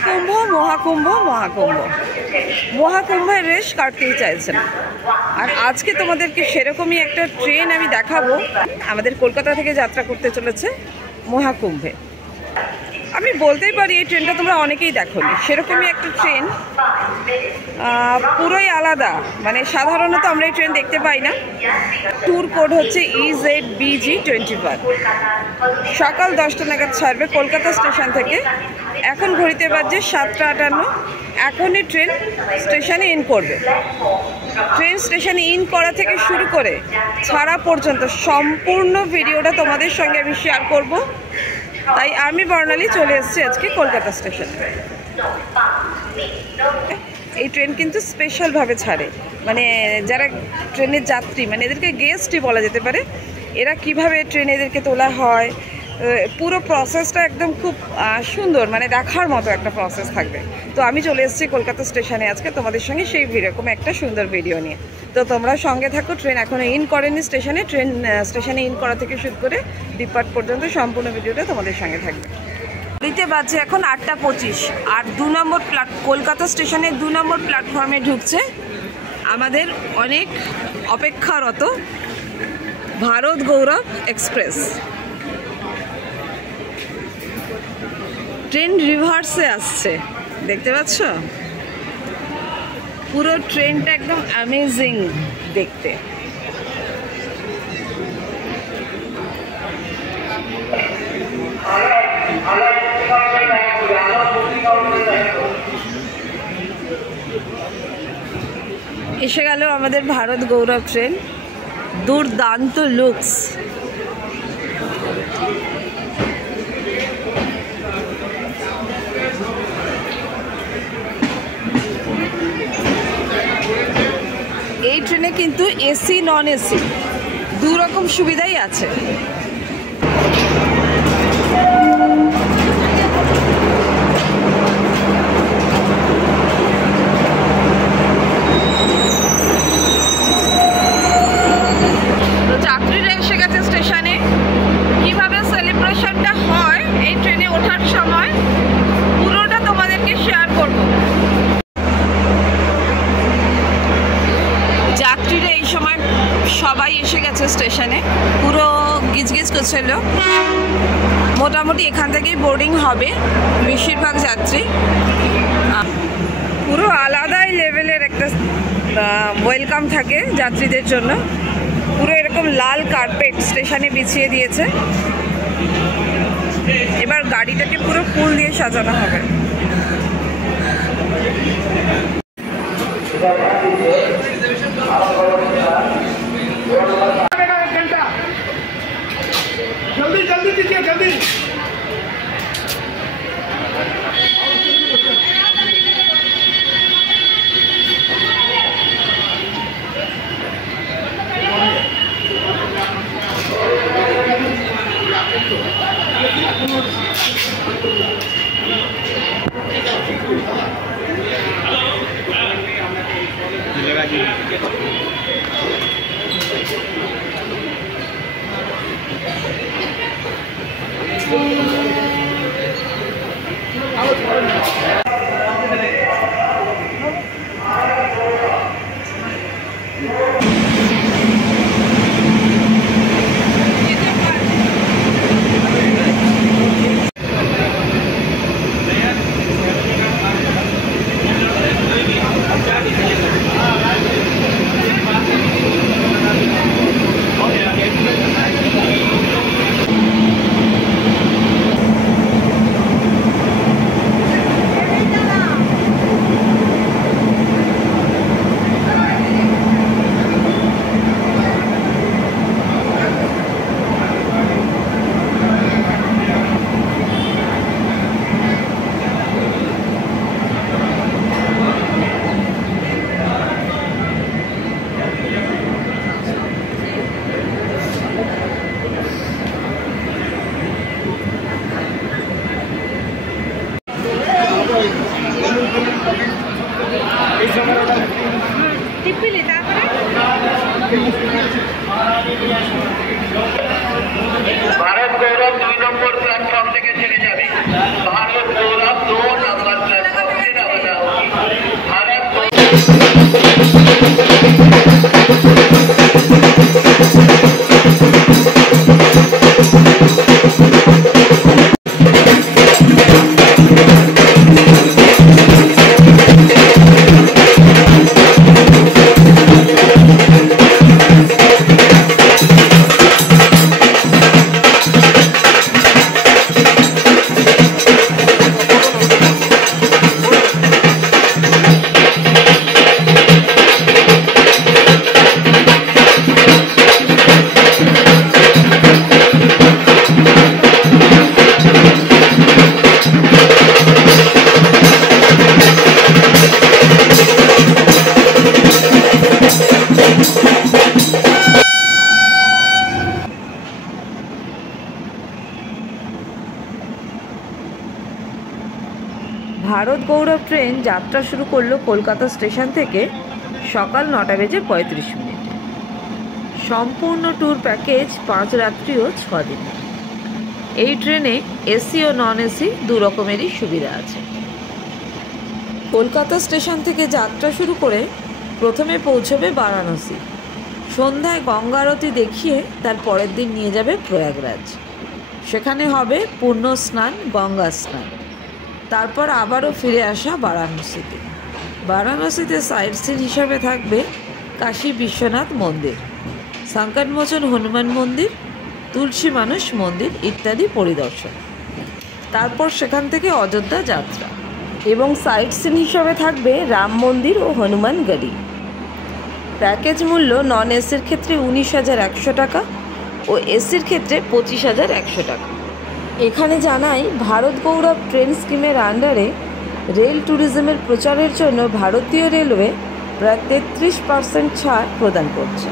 মহাকুম্ভ মহাকুম্ভ মহাকুম্ভ মহাকুম্ভের রেশ কাটতেই চাইছে না। আর আজকে তোমাদেরকে সেরকমই একটা ট্রেন আমি দেখাবো, আমাদের কলকাতা থেকে যাত্রা করতে চলেছে মহাকুম্ভে। আমি বলতেই পারি এই ট্রেনটা তোমরা অনেকেই দেখোনি, সেরকমই একটা ট্রেন, পুরোই আলাদা। মানে সাধারণত আমরা এই ট্রেন দেখতে পাই না। ট্যুর কোড হচ্ছে EZBG21। সকাল 10টা নাগাদ ছাড়বে কলকাতা স্টেশন থেকে। এখন ঘড়িতে বাজছে 7টা 58। এখনই ট্রেন স্টেশনে ইন করবে। ট্রেন স্টেশনে ইন করা থেকে শুরু করে ছাড়া পর্যন্ত সম্পূর্ণ ভিডিওটা তোমাদের সঙ্গে আমি শেয়ার করব। তাই আমি বর্ণালী চলে এসেছি আজকে কলকাতা স্টেশনে। এই ট্রেন কিন্তু স্পেশালভাবে ছাড়ে, মানে যারা ট্রেনের যাত্রী, মানে এদেরকে গেস্টই বলা যেতে পারে। এরা কিভাবে ট্রেনে এদেরকে তোলা হয়, পুরো প্রসেসটা একদম খুব সুন্দর, মানে দেখার মতো একটা প্রসেস থাকবে। তো আমি চলে এসেছি কলকাতা স্টেশনে আজকে তোমাদের সঙ্গে সেই এরকম একটা সুন্দর ভিডিও নিয়ে। তো তোমরা সঙ্গে থাকো। ট্রেন এখনও ইন করেনি স্টেশনে। ট্রেন স্টেশনে ইন করা থেকে শুরু করে ডিপার্ট পর্যন্ত সম্পূর্ণ ভিডিওটা তোমাদের সঙ্গে থাকবে। দিতে বাজছে এখন 8টা 25। আর 2 নম্বর কলকাতা স্টেশনে 2 নম্বর প্ল্যাটফর্মে ঢুকছে আমাদের অনেক অপেক্ষারত ভারত গৌরব এক্সপ্রেস। ট্রেন রিভার্সে আসছে, দেখতে পাচ্ছ? পুরো ট্রেনটা একদম অ্যামেজিং দেখতে। এসে গেল আমাদের ভারত গৌরব ট্রেন। দুর্দান্ত লুকস। এই ট্রেনে কিন্তু এসি নন এসি দু রকম সুবিধাই আছে। তো যাত্রীরা এসে গেছে স্টেশনে। কিভাবে সেলিব্রেশনটা হয় এই ট্রেনে ওঠার সময় পুরোটা তোমাদেরকে শেয়ার করব। যাত্রীরা এই সময় সবাই এসে গেছে স্টেশনে, পুরো গিজগিজ করছিল। মোটামুটি এখান থেকেই বোর্ডিং হবে বেশিরভাগ যাত্রী। পুরো আলাদাই লেভেলের একটা ওয়েলকাম থাকে যাত্রীদের জন্য। পুরো এরকম লাল কার্পেট স্টেশনে বিছিয়ে দিয়েছে। এবার গাড়িটাকে পুরো ফুল দিয়ে সাজানো হবে। जल्दी जल्दी दीजिए जल्दी। ভারত গৌরব ট্রেন যাত্রা শুরু করলো কলকাতা স্টেশন থেকে সকাল 9:35 সম্পূর্ণ ট্যুর প্যাকেজ 5 রাত্রি ও 6 দিন। এই ট্রেনে এসি ও নন এসি দু রকমেরই সুবিধা আছে। কলকাতা স্টেশন থেকে যাত্রা শুরু করে প্রথমে পৌঁছবে বারাণসী, সন্ধ্যায় গঙ্গা আরতি দেখিয়ে তার পরের দিন নিয়ে যাবে প্রয়াগরাজ, সেখানে হবে পূর্ণ স্নান, গঙ্গা স্নান, তারপর আবারও ফিরে আসা বারাণসীতে। বারাণসীতে সাইট সিন হিসাবে থাকবে কাশী বিশ্বনাথ মন্দির, সংকটমোচন হনুমান মন্দির, তুলসী মানুষ মন্দির ইত্যাদি পরিদর্শন। তারপর সেখান থেকে অযোধ্যা যাত্রা এবং সাইট সিন হিসাবে থাকবে রাম মন্দির ও হনুমান গড়ি। প্যাকেজ মূল্য নন এসির ক্ষেত্রে 19,100 টাকা ও এসির ক্ষেত্রে 25,100 টাকা। এখানে জানাই, ভারত গৌরব ট্রেন স্কিমের আন্ডারে রেল ট্যুরিজমের প্রচারের জন্য ভারতীয় রেলওয়ে প্রায় 33% ছাড় প্রদান করছে।